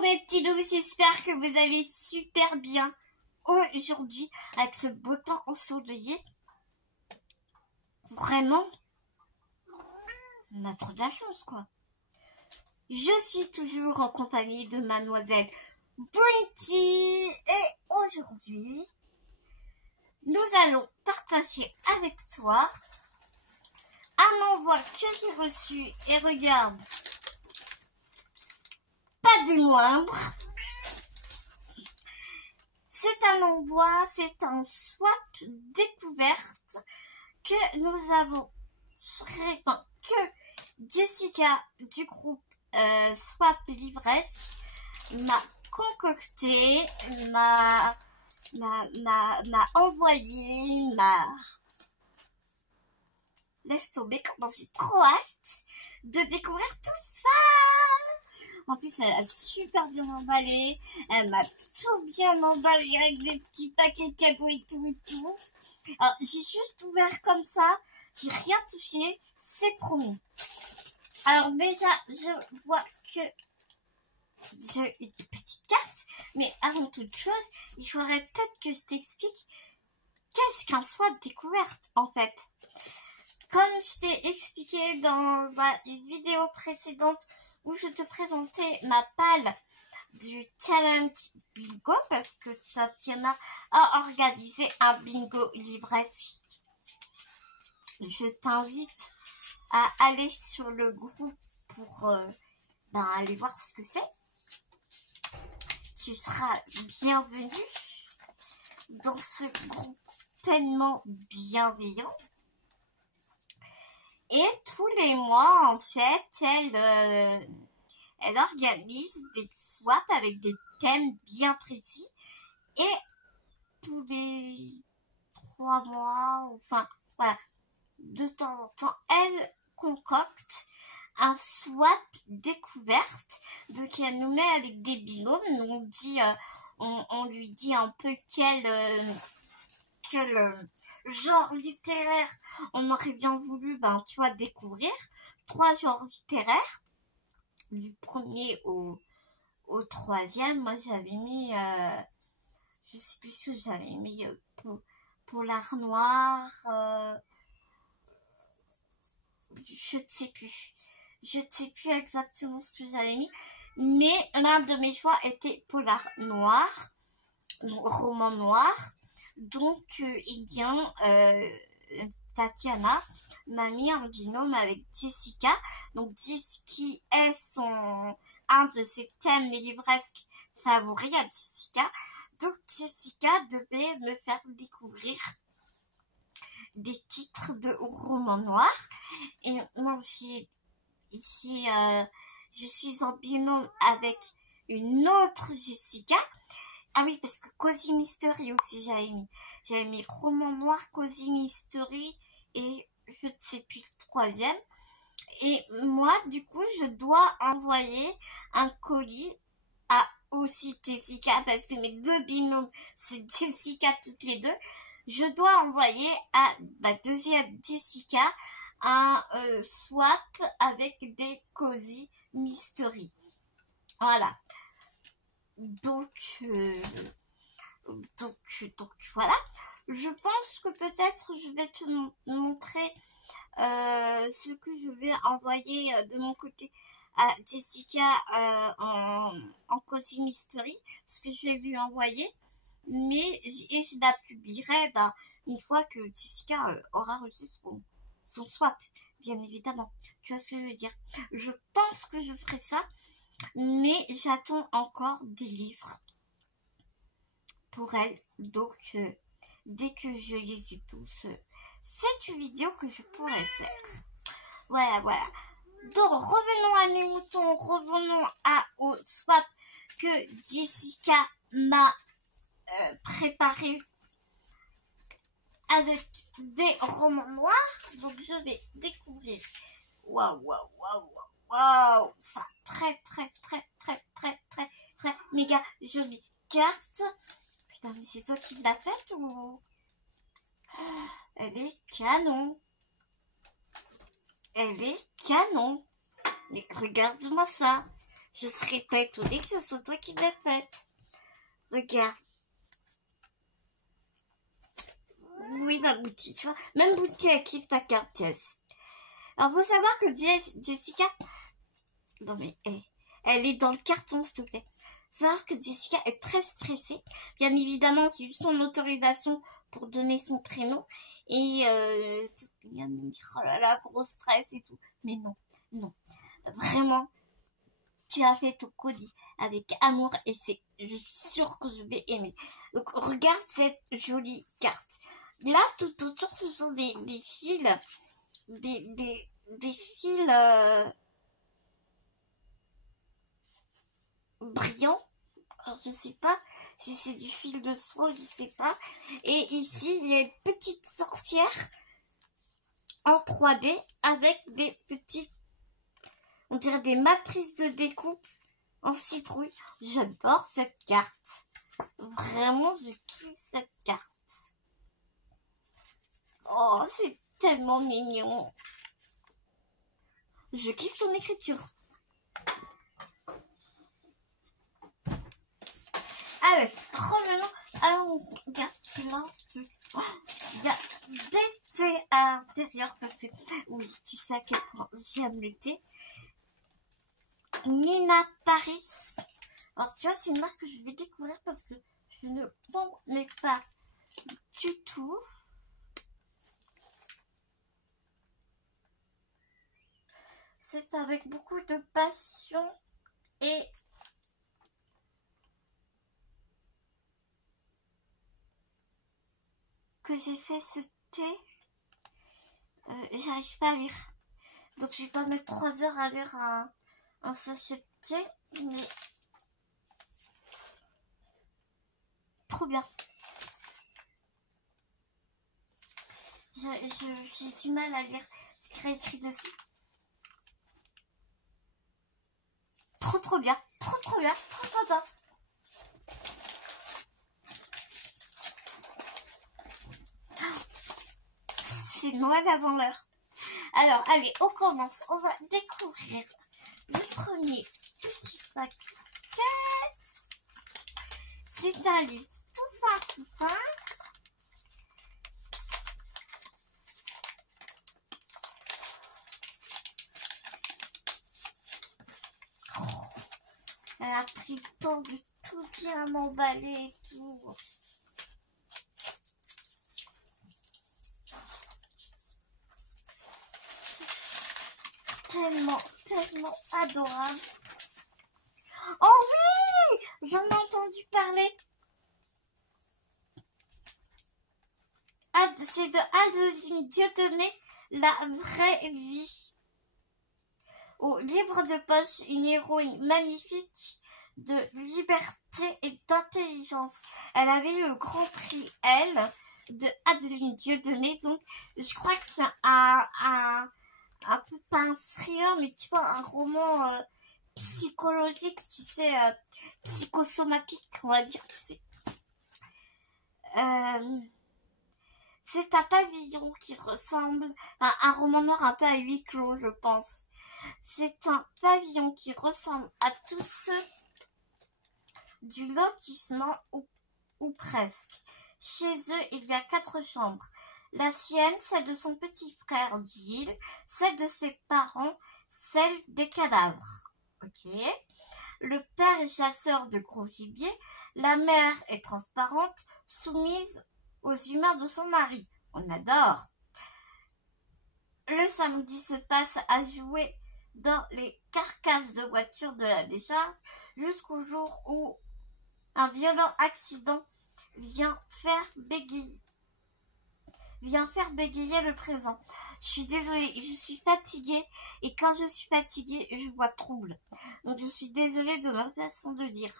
Coucou mes petits loups, j'espère que vous allez super bien aujourd'hui avec ce beau temps ensoleillé. Vraiment, on a trop de la chance quoi. Je suis toujours en compagnie de mademoiselle Bounty et aujourd'hui, nous allons partager avec toi un envoi que j'ai reçu et regarde, pas des moindres. C'est un envoi, c'est un swap découverte que nous avons fait, que Jessica du groupe Swap Livresque m'a concocté, m'a envoyé, laisse tomber comment j'ai trop hâte de découvrir tout ça. En plus, elle a super bien emballé. Elle m'a tout bien emballé avec des petits paquets cadeaux et tout. Alors, j'ai juste ouvert comme ça. J'ai rien touché. C'est promis. Alors, déjà, je vois que j'ai une petite carte. Mais avant toute chose, il faudrait peut-être que je t'explique qu'est-ce qu'un swap découverte, en fait. Comme je t'ai expliqué dans une vidéo précédente, où je te présentais ma palle du challenge bingo parce que Tatiana a organisé un bingo livresque. Je t'invite à aller sur le groupe pour aller voir ce que c'est. Tu seras bienvenue dans ce groupe tellement bienveillant. Et tous les mois, en fait, elle organise des swaps avec des thèmes bien précis. Et tous les 3 mois, enfin, voilà, de temps en temps, elle concocte un swap découverte. Donc, elle nous met avec des binômes. On lui dit un peu quel genre littéraire on aurait bien voulu tu vois, découvrir. 3 genres littéraires, du premier au 3e. Moi j'avais mis je sais plus ce que j'avais mis, polar noir, je ne sais plus exactement ce que j'avais mis, mais l'un de mes choix était polar noir, roman noir. Donc, Tatiana m'a mis en binôme avec Jessica. Donc, qui est un de ses thèmes livresques favoris à Jessica. Donc, Jessica devait me faire découvrir des titres de romans noirs. Et moi, je suis en binôme avec une autre Jessica. Ah oui, parce que Cozy Mystery aussi j'avais mis roman noir, Cozy Mystery et je ne sais plus le 3e. Et moi, du coup, je dois envoyer un colis à aussi Jessica, parce que mes 2 binômes, c'est Jessica toutes les 2. Je dois envoyer à ma deuxième Jessica un swap avec des Cozy Mystery. Voilà. Donc voilà, je pense que peut-être je vais te montrer ce que je vais envoyer de mon côté à Jessica en Cozy Mystery, ce que je vais lui envoyer, et je la publierai une fois que Jessica aura reçu son swap, bien évidemment. Tu vois ce que je veux dire? Je pense que je ferai ça, mais j'attends encore des livres pour elle. Donc, dès que je les ai tous, c'est une vidéo que je pourrais faire. Voilà. Donc, revenons à mes moutons, revenons au swap que Jessica m'a préparé avec des romans noirs. Donc, je vais découvrir. Waouh, ça très méga jolie carte. Putain, mais c'est toi qui l'as faite ou... Elle est canon. Mais regarde-moi ça. Je serais pas étonnée que ce soit toi qui l'as faite. Regarde. Oui, ma Bouti, tu vois. Même Bouti, elle kiffe ta carte, Jess. Alors, faut savoir que Jessica... Non, mais elle est dans le carton, s'il te plaît. Faut savoir que Jessica est très stressée. Bien évidemment, j'ai eu son autorisation pour donner son prénom. Et tout vient de me dire, oh là là, gros stress et tout. Mais non, non. Vraiment, tu as fait ton colis avec amour et c'est sûr que je vais aimer. Donc, regarde cette jolie carte. Là, tout autour, ce sont des fils, des fils brillants. Alors, je sais pas si c'est du fil de soie, je sais pas. Et ici, il y a une petite sorcière en 3D avec des petites, on dirait des matrices de découpe en citrouille. J'adore cette carte. Vraiment, je kiffe cette carte. Oh, c'est tellement mignon. Je kiffe ton écriture. Allez, revenons à mon carte. Là, il y a des thés à l'intérieur parce que, oui, tu sais à quel point j'aime le thé. Nina Paris. Alors, tu vois, c'est une marque que je vais découvrir parce que je ne connais pas du tout. C'est avec beaucoup de passion et que j'ai fait ce thé. J'arrive pas à lire. Donc je vais pas mettre 3 heures à lire un sachet de thé. Mais trop bien. J'ai du mal à lire ce qu'il y a écrit dessus. Trop bien. Trop bien. Trop bien. C'est Noël avant l'heure. Alors, allez, on commence. On va découvrir le premier petit paquet. C'est un livre tout fin. Elle a pris le temps de tout bien m'emballer et tout. Tellement adorable. Oh oui, j'en ai entendu parler. C'est de Adeline Dieudonné, La vraie vie. Au livre de poche, une héroïne magnifique de liberté et d'intelligence. Elle avait eu le grand prix, elle, de Adeline Dieudonné. Donc, je crois que c'est un peu pas un thriller, mais tu vois, un roman psychologique, tu sais, psychosomatique, on va dire, tu sais. C'est un pavillon qui ressemble à un roman noir un peu à huis clos, je pense. C'est un pavillon qui ressemble à tous ceux du lotissement ou presque. Chez eux, il y a 4 chambres. La sienne, celle de son petit frère Gilles, celle de ses parents, celle des cadavres. Ok. Le père est chasseur de gros gibier. La mère est transparente, soumise aux humeurs de son mari. On adore. Le samedi se passe à jouer dans les carcasses de voitures de la décharge jusqu'au jour où un violent accident vient faire bégayer le présent. Je suis désolée, je suis fatiguée et quand je suis fatiguée, je vois trouble. Donc je suis désolée de ma façon de dire.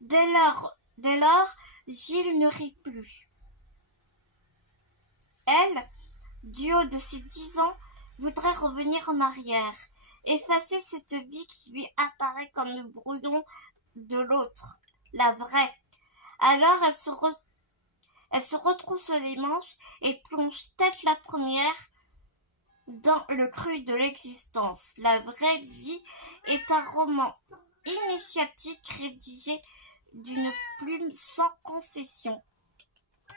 Dès lors, Gilles ne rit plus. Elle, du haut de ses 10 ans, voudrait revenir en arrière, effacer cette vie qui lui apparaît comme le brouillon de l'autre, la vraie. Alors elle se retrousse les manches et plonge tête la première dans le cru de l'existence. La vraie vie est un roman initiatique rédigé d'une plume sans concession.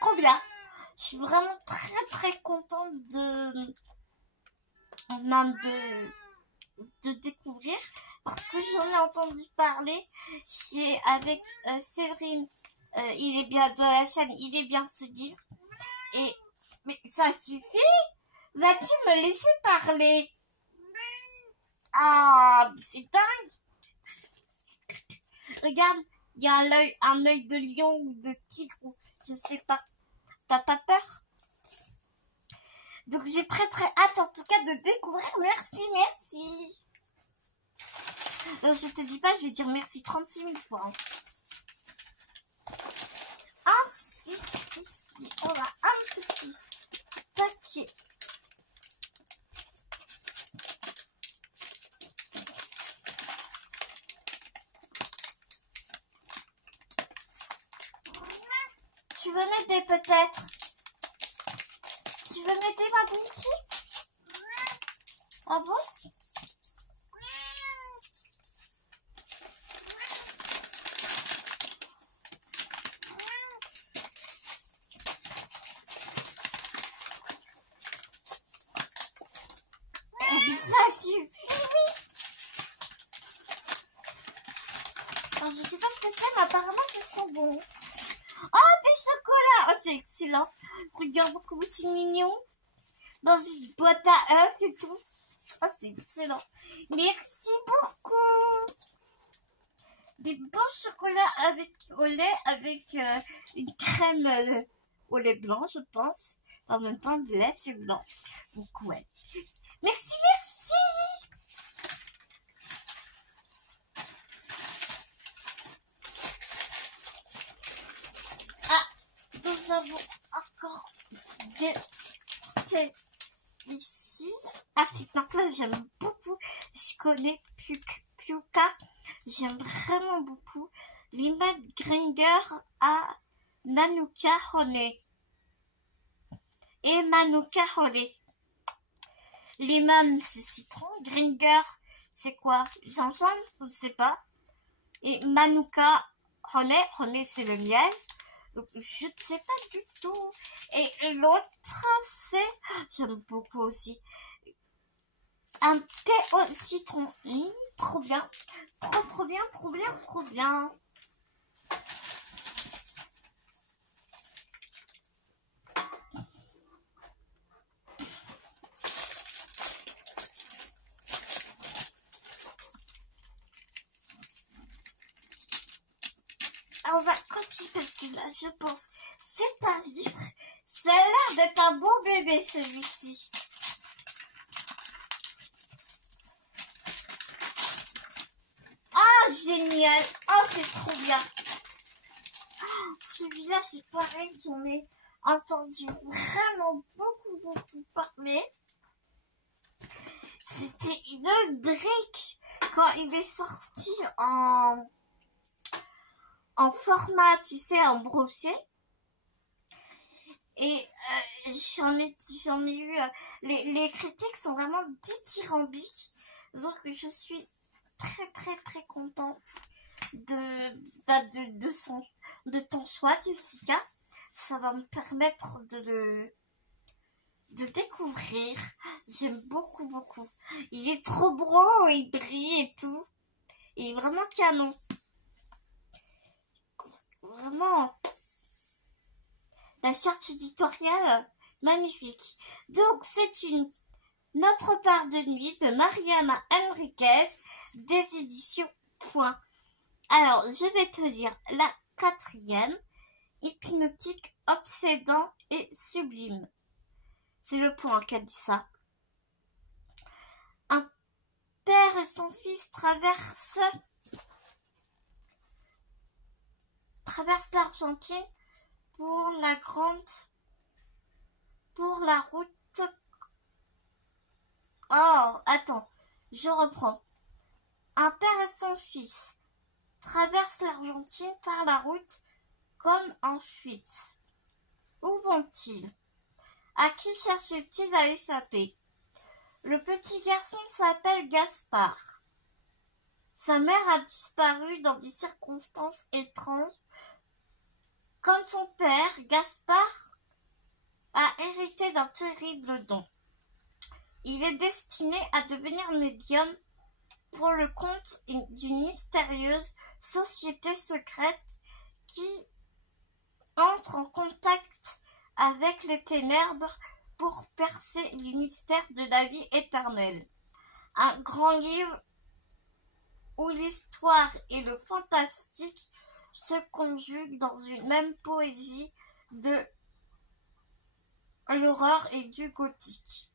Trop bien. Je suis vraiment très contente de découvrir parce que j'en ai entendu parler. C'est avec Séverine. Il est bien de la chaîne. Il est bien ce livre. Mais ça suffit. Vas-tu me laisser parler? Ah, c'est dingue. Regarde, il y a un œil de lion ou de tigre, ou je sais pas. T'as pas peur? Donc j'ai très hâte en tout cas de découvrir. Merci. Je te dis pas, je vais dire merci 36 000 fois. Ensuite, ici, on a un petit paquet. Tu veux m'aider peut-être? Tu veux m'aider ma boutique? Ah bon? Ça suffit. Alors, je sais pas ce que c'est, mais apparemment ça sent bon. Oh, des chocolats! Oh, c'est excellent. Regarde comment c'est mignon. Dans une boîte à œufs et tout. Oh, c'est excellent. Merci beaucoup. Des bons chocolats au lait avec une crème au lait blanc, je pense. En même temps, le lait, c'est blanc. Donc, ouais. Merci. Ah, nous avons encore des thés ici. Ah, cette marque-là, j'aime beaucoup. Je connais Puka. J'aime vraiment beaucoup. Lemon Gringer à Manuka Honey. Et Manuka Honey. Lemon, c'est citron. Gringer, c'est quoi? Gingembre? Je ne sais pas. Et Manuka Honey. Honey, c'est le miel. Donc, je ne sais pas du tout. Et l'autre, c'est... J'aime beaucoup aussi. Un thé au citron. Trop bien. Trop bien. On va continuer parce que là, je pense, c'est un livre. Ça a l'air d'être un beau bébé, celui-ci. Oh, génial. Oh, c'est trop bien. Oh, celui-là, c'est pareil. J'en ai entendu vraiment beaucoup parler. C'était une brique quand il est sorti en format, tu sais, en brochet. Et j'en ai eu... les critiques sont vraiment dithyrambiques. Donc, je suis très contente de ton choix, Jessica. Ça va me permettre de découvrir. J'aime beaucoup. Il est trop beau, il brille et tout. Il est vraiment canon. Vraiment, la charte éditoriale, magnifique. Donc, c'est une Notre part de nuit de Mariana Enriquez, des éditions Point. Alors, je vais te lire la 4e, hypnotique, obsédant et sublime. C'est le Point qui a dit ça. Un père et son fils traversent l'Argentine pour la route. Oh, attends, je reprends. Un père et son fils traversent l'Argentine par la route comme en fuite. Où vont-ils? À qui cherchent-ils à échapper? Le petit garçon s'appelle Gaspard. Sa mère a disparu dans des circonstances étranges. Comme son père, Gaspard a hérité d'un terrible don. Il est destiné à devenir médium pour le compte d'une mystérieuse société secrète qui entre en contact avec les ténèbres pour percer les mystères de la vie éternelle. Un grand livre où l'histoire et le fantastique se conjuguent dans une même poésie de l'horreur et du gothique.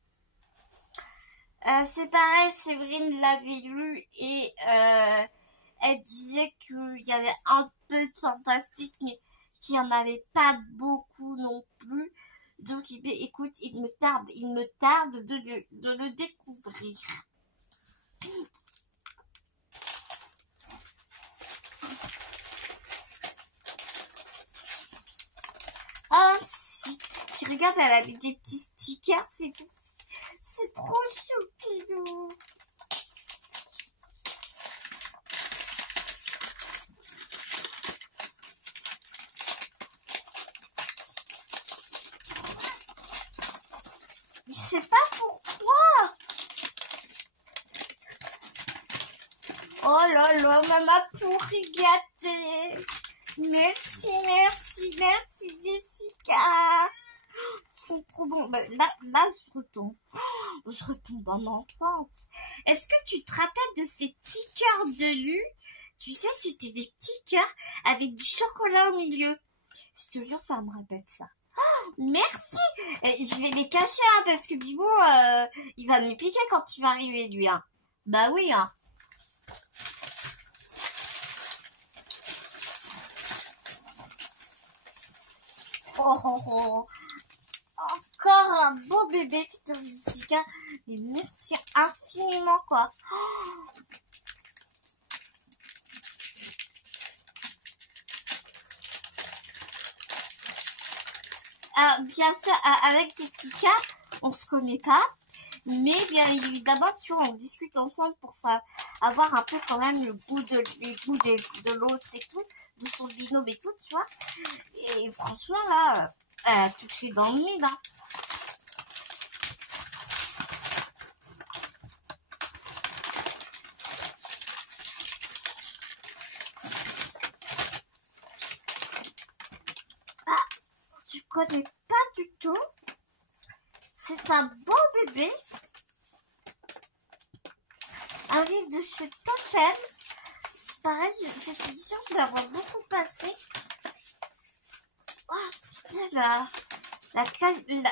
C'est pareil, Séverine l'avait lu et elle disait qu'il y avait un peu de fantastique, mais qu'il n'y en avait pas beaucoup non plus. Donc écoute, il me tarde de le découvrir. Ah si, tu regardes, elle avait des petits stickers, c'est tout. C'est trop choupidou. Je sais pas pourquoi. Oh là là, maman pourri gâtée. Merci Jessica. Ils sont trop bons. Là, je retombe en enfance. Est-ce que tu te rappelles de ces petits cœurs de lu? Tu sais, c'était des petits cœurs avec du chocolat au milieu. Je te jure, ça me rappelle ça. Oh, merci. Je vais les cacher, hein, parce que Bibo, il va me piquer quand il va arriver, lui. Hein. Bah oui, hein. Oh. Encore un beau bébé, Jessica. Et merci infiniment, quoi. Ah, bien sûr, avec Jessica, on se connaît pas. Mais bien évidemment, tu vois, on discute ensemble pour ça, avoir un peu quand même le goût de l'autre et tout, de son binôme et tout, tu vois. Et franchement, là, elle a touché dans le mille, hein. Ah, tu connais pas du tout. C'est un beau bébé. Un livre de chez Totem. C'est pareil, cette édition, je la vois beaucoup passer. Oh, putain,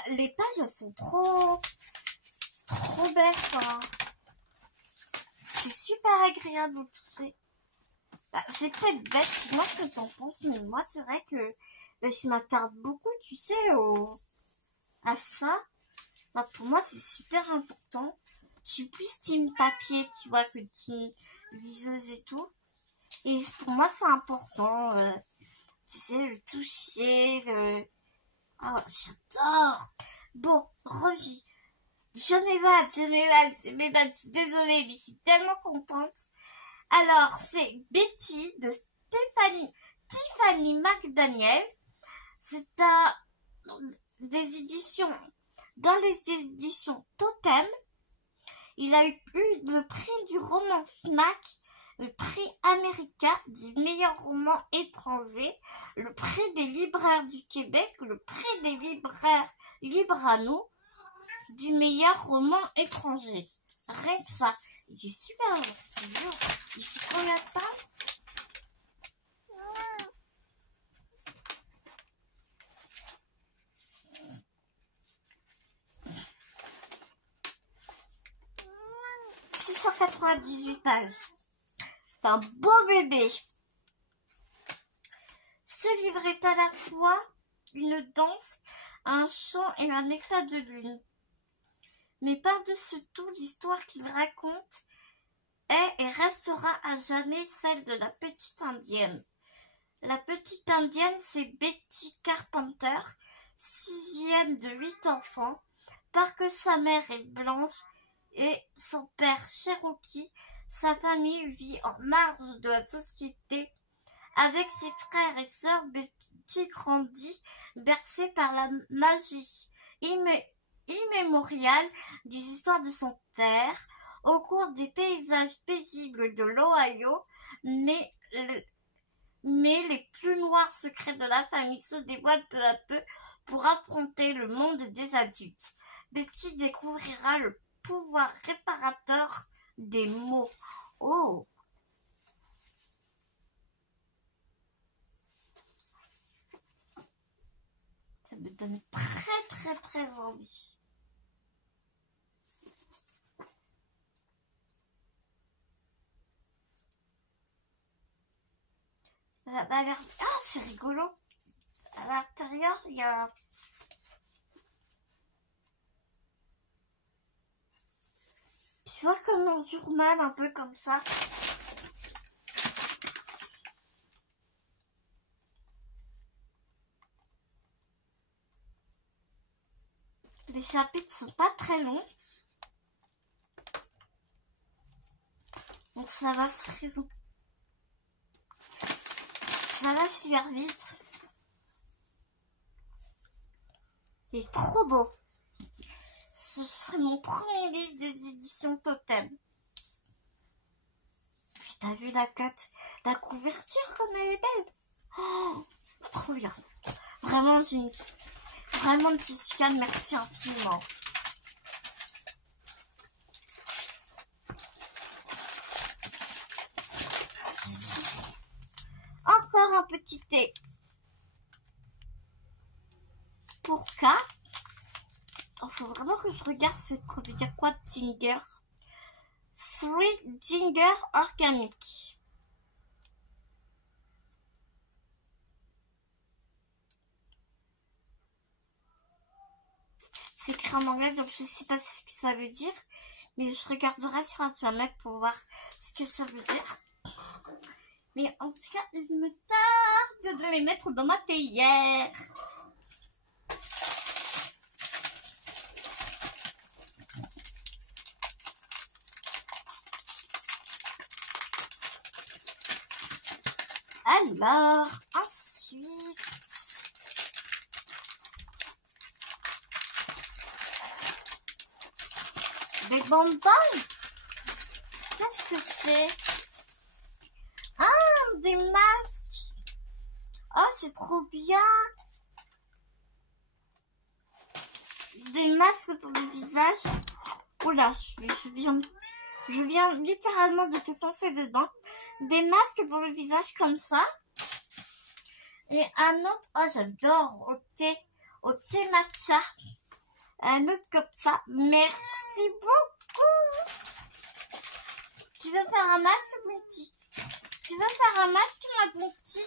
les pages, elles sont trop belles, quoi. C'est super agréable de toucher. Bah, c'est peut-être bête, moi, ce que t'en penses, mais moi, c'est vrai que je m'attarde beaucoup, tu sais, à ça. Bah, pour moi, c'est super important. Je suis plus team papier, tu vois, que team liseuse et tout. Et pour moi, c'est important. Tu sais, le toucher, Ah, j'adore. Bon, Roger, je m'évade. Je suis désolée, mais je suis tellement contente. Alors, c'est Betty de Tiffany McDaniel. C'est des éditions, dans les éditions Totem. Il a eu le prix du roman FNAC, le prix américain du meilleur roman étranger, le prix des libraires du Québec, le prix des libraires Librano du meilleur roman étranger. Rien que ça. Il est super long. Il faut qu'on l'attende. « 698 pages. C'est un beau bébé. Ce livre est à la fois une danse, un chant et un éclat de lune. Mais par-dessus tout, l'histoire qu'il raconte est et restera à jamais celle de la petite indienne. La petite indienne, c'est Betty Carpenter, 6e de 8 enfants, parce que sa mère est blanche et son père Cherokee. Sa famille vit en marge de la société. Avec ses frères et sœurs, Betty grandit, bercée par la magie immémoriale des histoires de son père. Au cours des paysages paisibles de l'Ohio, mais les plus noirs secrets de la famille se dévoilent peu à peu pour affronter le monde des adultes. Betty découvrira le pouvoir réparateur des mots. Oh! Ça me donne très envie. Ah, c'est rigolo. À l'intérieur, il y a... Tu vois, comme un journal, un peu comme ça. Les chapitres sont pas très longs. Donc ça va se lire vite. Il est trop beau. Ce serait mon premier livre des éditions Totem. Puis t'as vu la couverture comme elle est belle. Oh, trop bien. Vraiment, vraiment Jessica, merci infiniment. Encore un petit thé pour K. Il faut vraiment que je regarde ça veut dire quoi Ginger. 3 Ginger Organic. C'est écrit en anglais, donc je ne sais pas ce que ça veut dire. Mais je regarderai sur internet pour voir ce que ça veut dire. Mais en tout cas, il me tarde de les mettre dans ma théière. Alors, ensuite, des bonbons. Qu'est-ce que c'est? Ah, des masques. Oh, c'est trop bien. Des masques pour le visage. Oula, je viens littéralement de te penser dedans. Des masques pour le visage comme ça. Et un autre, oh j'adore, au thé matcha. Un autre comme ça. Merci beaucoup. Tu veux faire un masque, mon petit? Tu veux faire un masque, mon petit?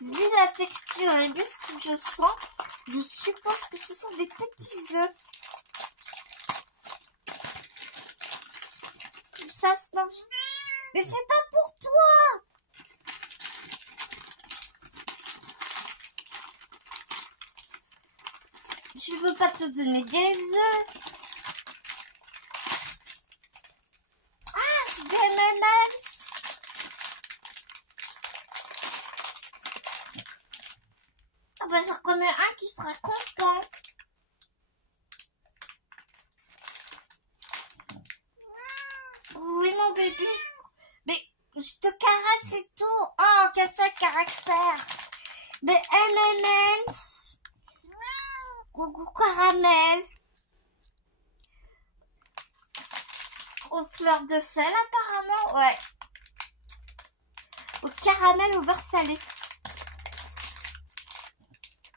Vu la texture et vu ce que je sens, je suppose que ce sont des petits œufs. Ça se mange. Mais c'est pas pour toi! Je veux pas te donner des œufs. Ah, c'est des M&M's. Ah bah j'en connais un qui sera content. Oui mon bébé. Mais je te caresse et tout. Oh, quel seul caractère. Des M&M's. Au goût caramel. Aux fleurs de sel apparemment. Ouais. Au caramel au beurre salé.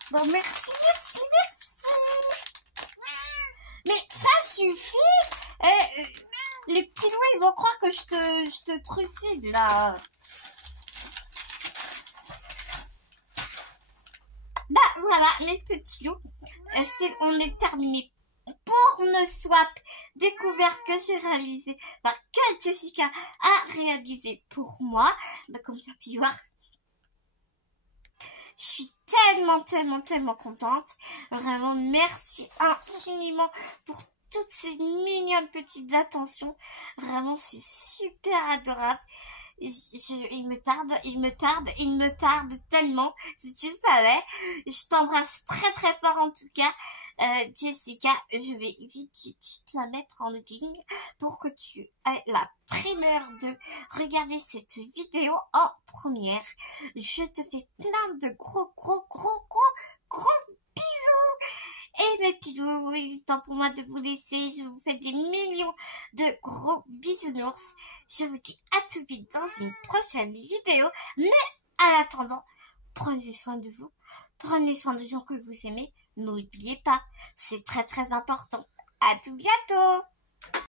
Bon, merci. Mais ça suffit. Les petits loups, ils vont croire que je te trucide, là. Bah, voilà, mes petits loups. On est terminé pour nos swaps découvertes que j'ai réalisé, que Jessica a réalisé pour moi. Bah, comme ça, puis voir. Je suis tellement contente. Vraiment, merci infiniment pour toutes ces mignonnes petites attentions. Vraiment, c'est super adorable. Il me tarde tellement. Si tu savais, je t'embrasse très fort en tout cas. Jessica, je vais vite la mettre en ligne pour que tu aies la primeur de regarder cette vidéo en première. Je te fais plein de gros bisous. Et mes petits loups, il est temps pour moi de vous laisser. Je vous fais des millions de gros bisounours. Je vous dis à tout vite dans une prochaine vidéo. Mais à l'attendant, prenez soin de vous. Prenez soin des gens que vous aimez. N'oubliez pas, c'est très important. À tout bientôt!